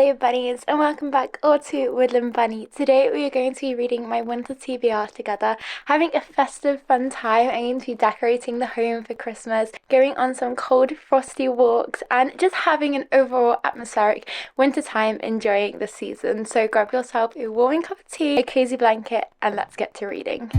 Hello bunnies and welcome back all to Woodland Bunny. Today we are going to be reading my winter TBR together, having a festive fun time. I'm going to be decorating the home for Christmas, going on some cold frosty walks and just having an overall atmospheric winter time enjoying the season. So grab yourself a warming cup of tea, a cozy blanket and let's get to reading.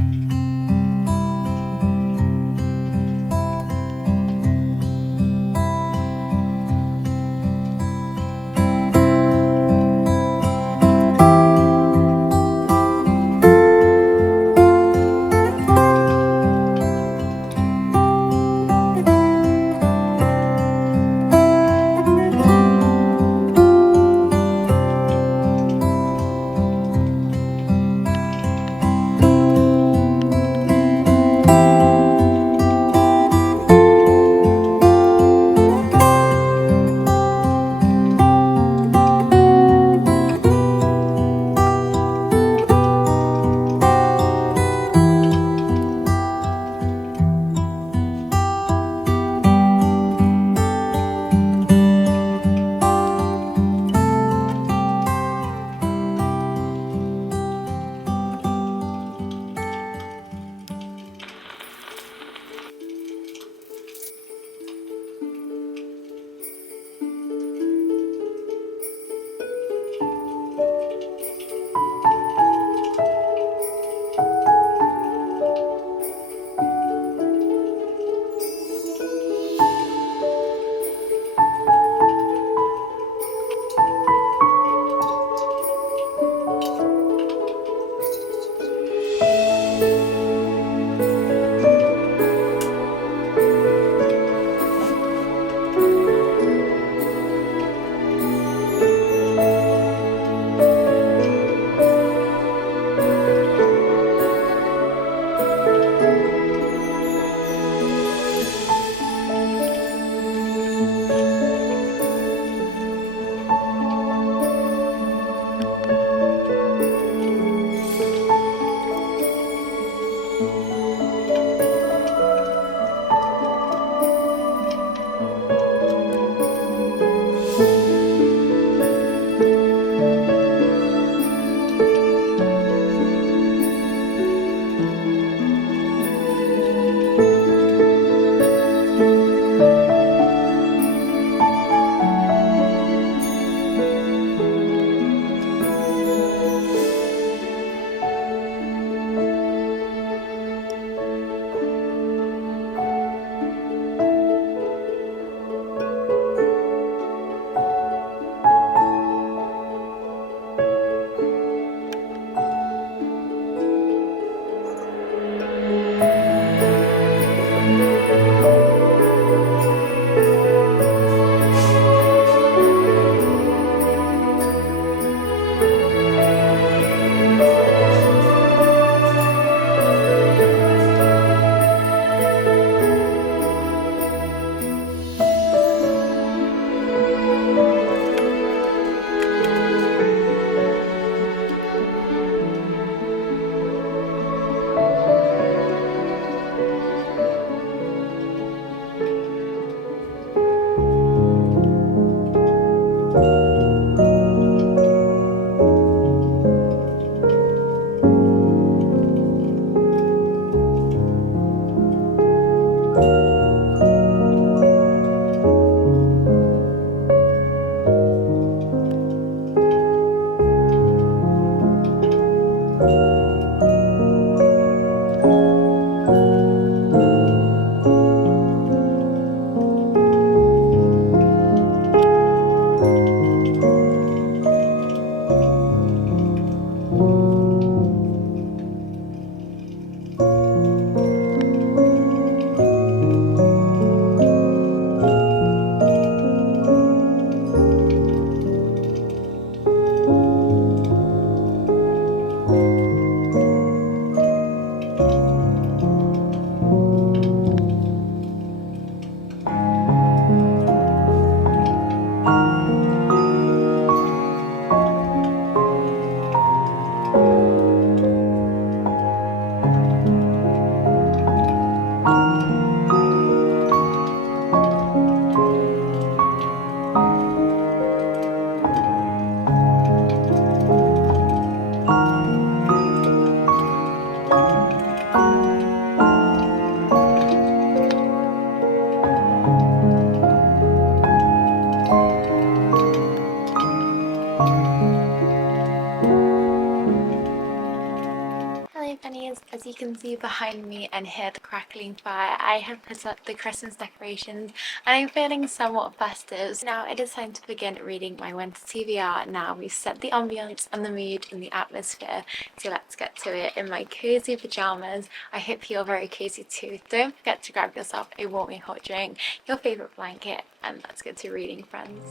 Bunnies, as you can see behind me and hear the crackling fire, I have put up the Christmas decorations and I'm feeling somewhat festive. So now it is time to begin reading my winter TBR. Now we've set the ambience and the mood and the atmosphere, so let's get to it in my cozy pajamas. I hope you're very cozy too. Don't forget to grab yourself a warming hot drink, your favourite blanket, and let's get to reading, friends.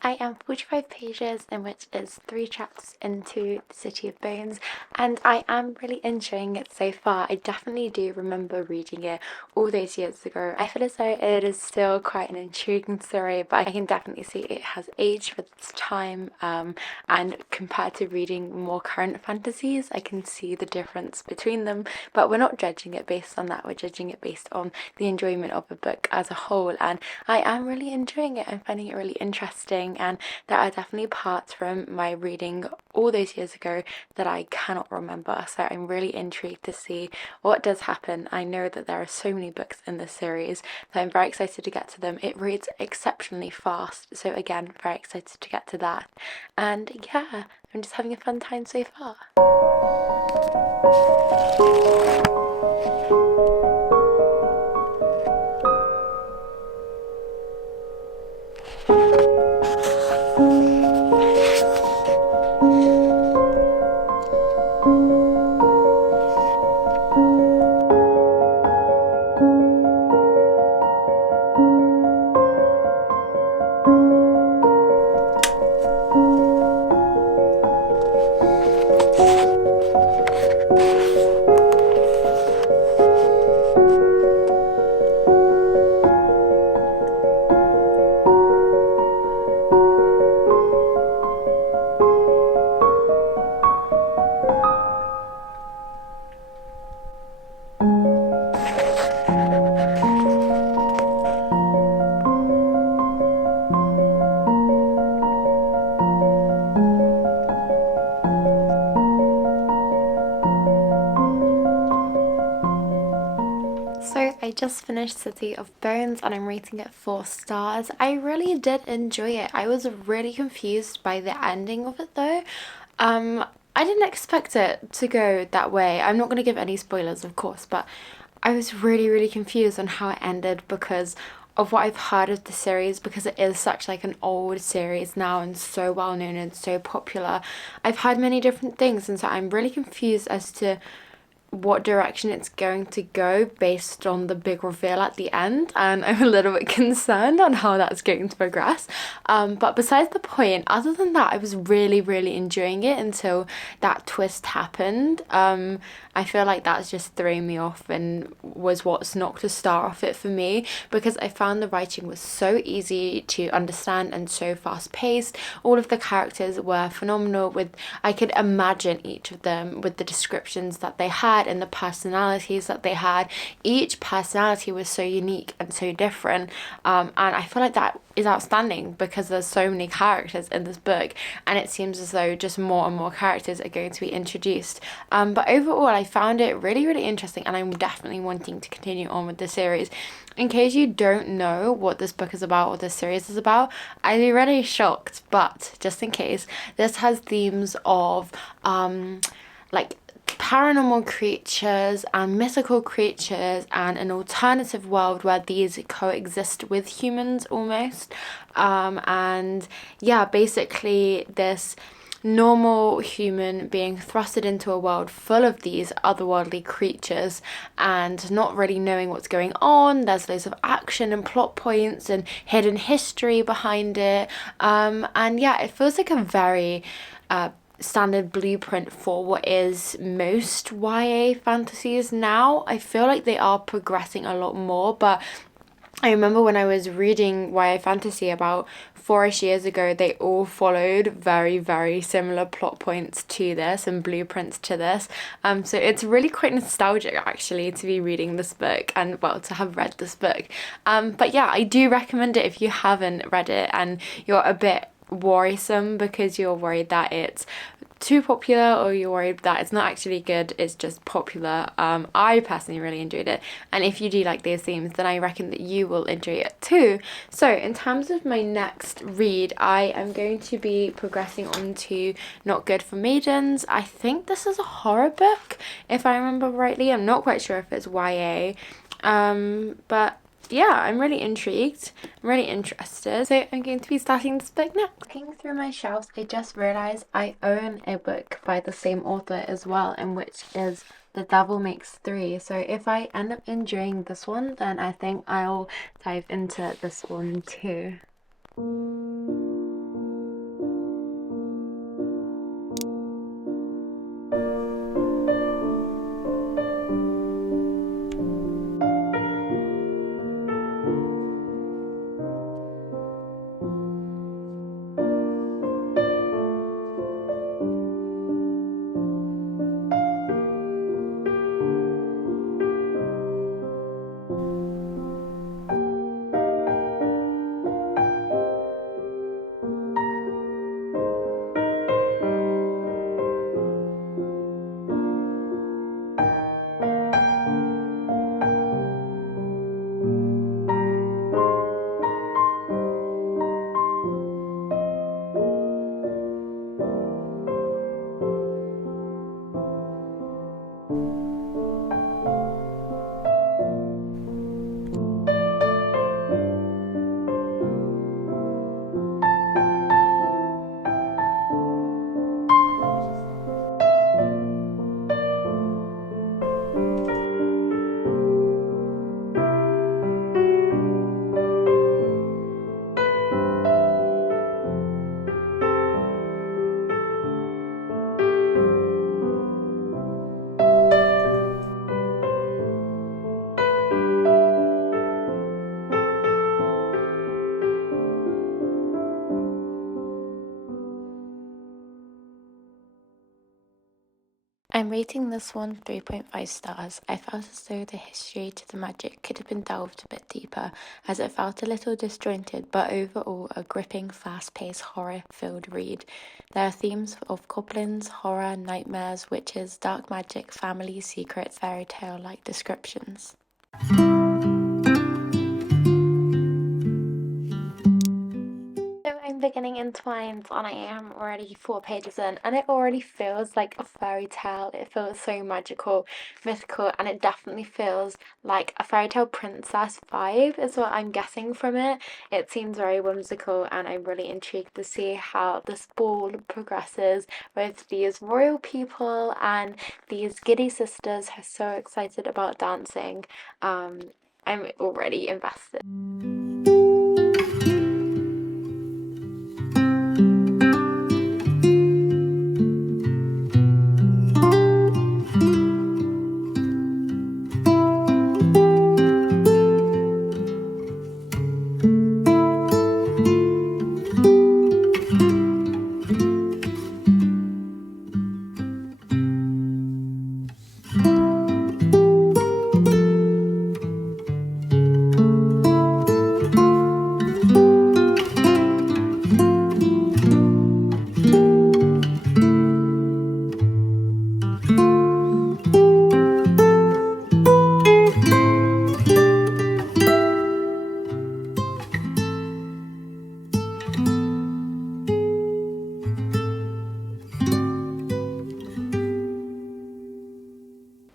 I am 45 pages in, which is 3 chapters into the City of Bones, and I am really enjoying it so far. I definitely do remember reading it all those years ago. I feel as though it is still quite an intriguing story, but I can definitely see it has aged with its time, and compared to reading more current fantasies, I can see the difference between them. But we're not judging it based on that, we're judging it based on the enjoyment of the book as a whole, and I am really enjoying it. I'm finding it really interesting, and there are definitely parts from my reading all those years ago that I cannot remember, so I'm really intrigued to see what does happen. I know that there are so many books in this series that I'm very excited to get to them. It reads exceptionally fast, so again, very excited to get to that. And yeah, I'm just having a fun time so far. So I just finished City of Bones and I'm rating it 4 stars. I really did enjoy it. I was really confused by the ending of it though. I didn't expect it to go that way. I'm not going to give any spoilers, of course, but I was really confused on how it ended because of what I've heard of the series, because it is such like an old series now and so well known and so popular. I've heard many different things, and so I'm really confused as to what direction it's going to go based on the big reveal at the end, and I'm a little bit concerned on how that's going to progress. But besides the point, other than that, I was really enjoying it until that twist happened. I feel like that's just throwing me off and was what's knocked a star off it for me, because I found the writing was so easy to understand and so fast paced. All of the characters were phenomenal, with I could imagine each of them with the descriptions that they had and the personalities that they had. Each personality was so unique and so different, and I feel like that is outstanding because there's so many characters in this book, and it seems as though just more and more characters are going to be introduced. But overall, I found it really interesting, and I'm definitely wanting to continue on with the series. In case you don't know what this book is about or this series is about, I'd be really shocked, but just in case, this has themes of like paranormal creatures and mythical creatures and an alternative world where these coexist with humans almost. And yeah, basically this normal human being thrusted into a world full of these otherworldly creatures and not really knowing what's going on. There's loads of action and plot points and hidden history behind it. And yeah, it feels like a very standard blueprint for what is most YA fantasies now. I feel like they are progressing a lot more, but I remember when I was reading YA fantasy about 4ish years ago, they all followed very, very similar plot points to this and blueprints to this. So it's really quite nostalgic actually to be reading this book and, well, to have read this book. But yeah, I do recommend it if you haven't read it and you're a bit worrisome because you're worried that it's too popular or you're worried that it's not actually good, it's just popular. I personally really enjoyed it, and if you do like these themes, then I reckon that you will enjoy it too. So in terms of my next read, I am going to be progressing on to Not Good for Maidens. I think this is a horror book if I remember rightly. I'm not quite sure if it's YA, but yeah, I'm really intrigued. I'm really interested. So I'm going to be starting this book now. Looking through my shelves, I just realised I own a book by the same author as well, in which is The Devil Makes Three. So if I end up enjoying this one, then I think I'll dive into this one too. I'm rating this one 3.5 stars. I felt as though the history to the magic could have been delved a bit deeper, as it felt a little disjointed, but overall a gripping, fast-paced, horror-filled read. There are themes of goblins, horror, nightmares, witches, dark magic, family, secrets, fairy tale-like descriptions. I'm beginning Entwined and I am already 4 pages in, and it already feels like a fairy tale. It feels so magical, mythical, and it definitely feels like a fairy tale princess vibe is what I'm getting from it. It seems very whimsical, and I'm really intrigued to see how this ball progresses with these royal people and these giddy sisters who are so excited about dancing. I'm already invested.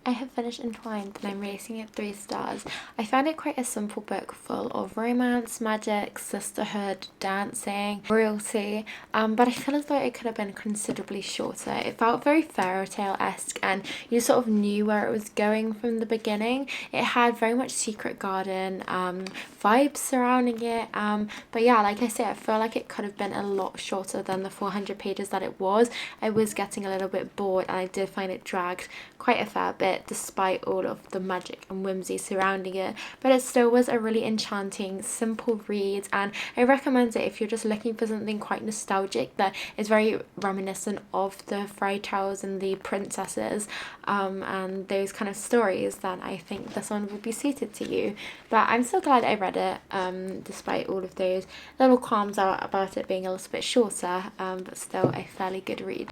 I have finished Entwined and I'm rating it 3 stars. I found it quite a simple book full of romance, magic, sisterhood, dancing, royalty, but I feel as though it could have been considerably shorter. It felt very fairy tale-esque and you sort of knew where it was going from the beginning. It had very much Secret Garden vibes surrounding it, but yeah, like I say, I feel like it could have been a lot shorter than the 400 pages that it was. I was getting a little bit bored and I did find it dragged quite a fair bit despite all of the magic and whimsy surrounding it, but it still was a really enchanting, simple read, and I recommend it if you're just looking for something quite nostalgic that is very reminiscent of the fairy tales and the princesses and those kind of stories. Then I think this one would be suited to you. But I'm so glad I read it despite all of those little qualms about it being a little bit shorter, but still a fairly good read.